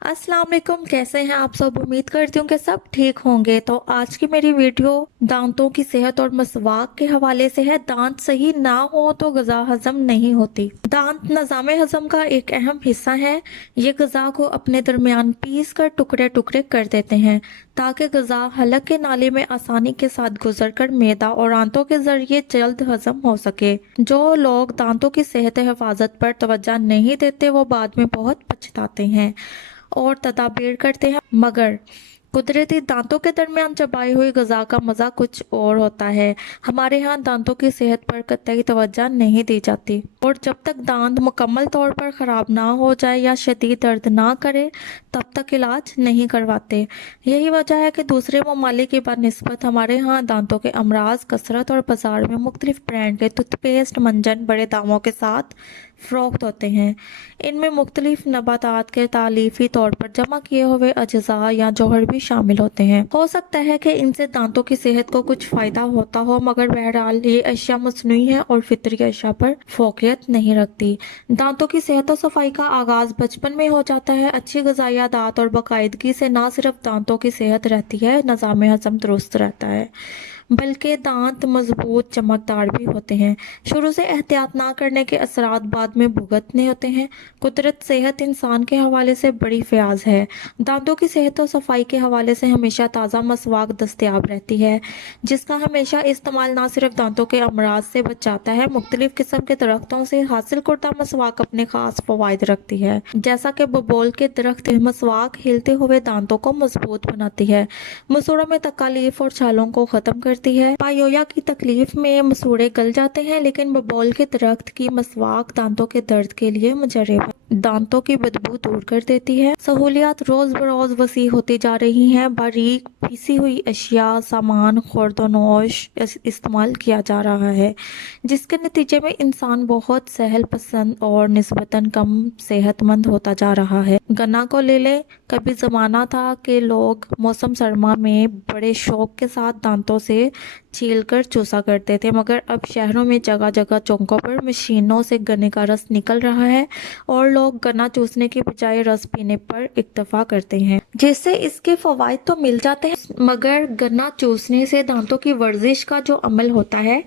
अस्सलाम वालेकुम। कैसे हैं आप सब? उम्मीद करती हूँ कि सब ठीक होंगे। तो आज की मेरी वीडियो दांतों की सेहत और मसवाक के हवाले से है। दांत सही ना हो तो ग़िज़ा हजम नहीं होती। दांत निज़ाम हजम का एक अहम हिस्सा है। ये ग़िज़ा को अपने दरमियान पीस कर टुकड़े टुकड़े कर देते हैं ताकि ग़िज़ा हलक के नाले में आसानी के साथ गुजर कर मैदा और आंतों के जरिए जल्द हजम हो सके। जो लोग दांतों की सेहत हिफाजत पर तवज्जो नहीं देते वो बाद में बहुत पछताते हैं और तदाबीर करते हैं, मगर कुदरती दांतों के दरमियान चबाई हुई ग़िज़ा का मज़ा कुछ और होता है। हमारे यहाँ दांतों की सेहत पर कतई तवज्जो नहीं दी जाती और जब तक दांत मुकम्मल तौर पर ख़राब ना हो जाए या शदीद दर्द ना करे तब तक इलाज नहीं करवाते। यही वजह है कि दूसरे ममालिक की बनिस्बत हमारे यहाँ दांतों के अमराज कसरत और बाज़ार में मुख्तलिफ ब्रांड के टूथपेस्ट मंजन बड़े दामों के साथ फ़रोख्त होते हैं। इनमें मुख्तलिफ नबातात के तालीफी तौर पर जमा किए हुए अज्जा या जौहर भी शामिल होते हैं। हो सकता है कि इनसे दांतों की सेहत को कुछ फ़ायदा होता हो, मगर बहरहाल ये अशिया मसनूई है और फितरी अशिया पर फोकियत नहीं रखती। दांतों की सेहत और सफाई का आगाज़ बचपन में हो जाता है। अच्छी ग़िज़ाई आदत और बाकायदगी से न सिर्फ दांतों की सेहत रहती है, निज़ाम हज़म दुरुस्त रहता है, बल्कि दांत मजबूत चमकदार भी होते हैं। शुरू से एहतियात ना करने के असरात बाद में भुगतने होते हैं। कुदरत सेहत इंसान के हवाले से बड़ी फयाज है। दांतों की सेहत और सफाई के हवाले से हमेशा ताज़ा मसवाक दस्तयाब रहती है, जिसका हमेशा इस्तेमाल ना सिर्फ दांतों के अमराज से बचाता है, मुख्तलिफ किस्म के दरख्तों से हासिल करदा मसवाक अपने खास फवायद रखती है, जैसा कि बबोल के दरख्त मसवाक हिलते हुए दांतों को मजबूत बनाती है, मसूड़ों में तकालीफ और छालों को ख़त्म करती है। पायोया की तकलीफ में मसूड़े गल जाते हैं, लेकिन बबोल के दरख्त की मसवाक दांतों के दर्द के लिए मुजर्रब है, दांतों की बदबू दूर कर देती है। सहूलियात रोज बरोज वसी होती जा रही हैं। बारीक पीसी हुई अशिया सामान खुर्दनोश इस्तेमाल किया जा रहा है, जिसके नतीजे में इंसान बहुत सहल पसंद और निस्बतन कम सेहतमंद होता जा रहा है। गन्ना को ले ले, कभी ज़माना था कि लोग मौसम सरमा में बड़े शौक के साथ दांतों से छील कर चूसा करते थे, मगर अब शहरों में जगह जगह चौकों पर मशीनों से गन्ने का रस निकल रहा है और लोग गन्ना चूसने की बजाय रस पीने पर इक्तफा करते हैं, जिससे इसके फवायद तो मिल जाते हैं, मगर गन्ना चूसने से दांतों की वर्जिश का जो अमल होता है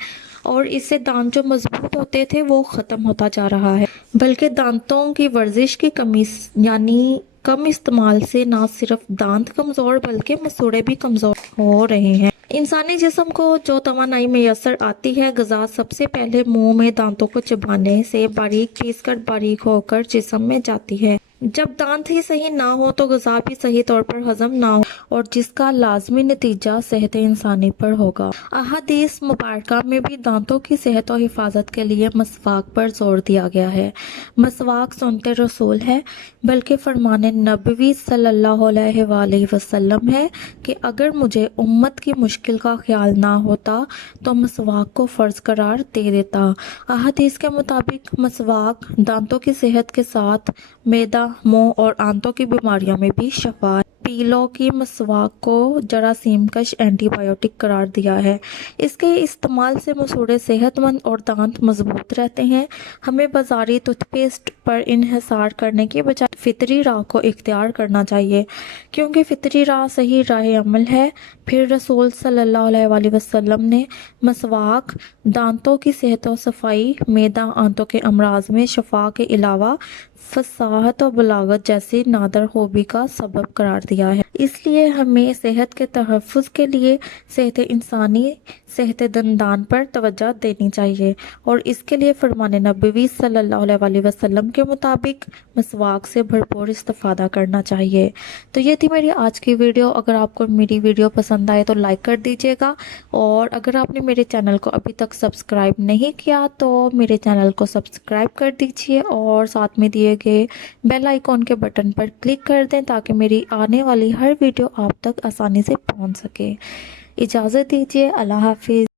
और इससे दांत जो मजबूत होते थे वो ख़त्म होता जा रहा है। बल्कि दांतों की वर्जिश की कमी यानी कम इस्तेमाल से ना सिर्फ दांत कमज़ोर बल्कि मसूड़े भी कमज़ोर हो रहे हैं। इंसानी जिस्म को जो तवानाई मैसर आती है, ग़िज़ा सबसे पहले मुंह में दांतों को चबाने से बारीक पीसकर बारीक होकर जिस्म में जाती है। जब दांत ही सही ना हो तो ग़िज़ा भी सही तौर पर हजम ना हो और जिसका लाजमी नतीजा सेहत इंसानी पर होगा। अहादीस मुबारका में भी दांतों की सेहत और हिफाजत के लिए मसवाक पर जोर दिया गया है। मसवाक सुन्नत रसूल है, बल्कि फरमान नबवी सल्लल्लाहु अलैहि वसल्लम है कि अगर मुझे उम्मत की मुश्किल का ख्याल ना होता तो मसवाक को फ़र्ज करार दे देता। अहादीस के मुताबिक मसवाक दांतों की सेहत के साथ मैदा, मुंह और आंतों की बीमारियों में भी शफा है। पीलों की मसवाक को जरासीम कश एंटीबायोटिक करार दिया है। इसके इस्तेमाल से मसूड़े सेहतमंद और दांत मजबूत रहते हैं। हमें बाजारी टूथपेस्ट पर इन्हिसार करने की बजाय फितरी राह को इख्तियार करना चाहिए, क्योंकि फितरी राह सही राह अमल है। फिर रसूल सल्लल्लाहु अलैहि वसल्लम ने मसवाक दांतों की सेहत और सफाई, मैदा, आंतों के अमराज में शफा के अलावा फसाहत और बलागत जैसी नादर खूबी का सबब करार दिया है। इसलिए हमें सेहत के तहफ़्फ़ुज़ के लिए सेहत इंसानी, सेहत दंदान पर तवज्जो देनी चाहिए और इसके लिए फरमान नबवी सल्लल्लाहु अलैहि वसल्लम के मुताबिक मसवाक से भरपूर इस्तिफ़ादा करना चाहिए। तो ये थी मेरी आज की वीडियो। अगर आपको मेरी वीडियो पसंद आए तो लाइक कर दीजिएगा और अगर आपने मेरे चैनल को अभी तक सब्सक्राइब नहीं किया तो मेरे चैनल को सब्सक्राइब कर दीजिए और साथ में दिए गए बेल आइकॉन के बटन पर क्लिक कर दें ताकि मेरी आने वाली हर वीडियो आप तक आसानी से पहुंच सके। इजाज़त दीजिए। अल्लाह हाफिज़।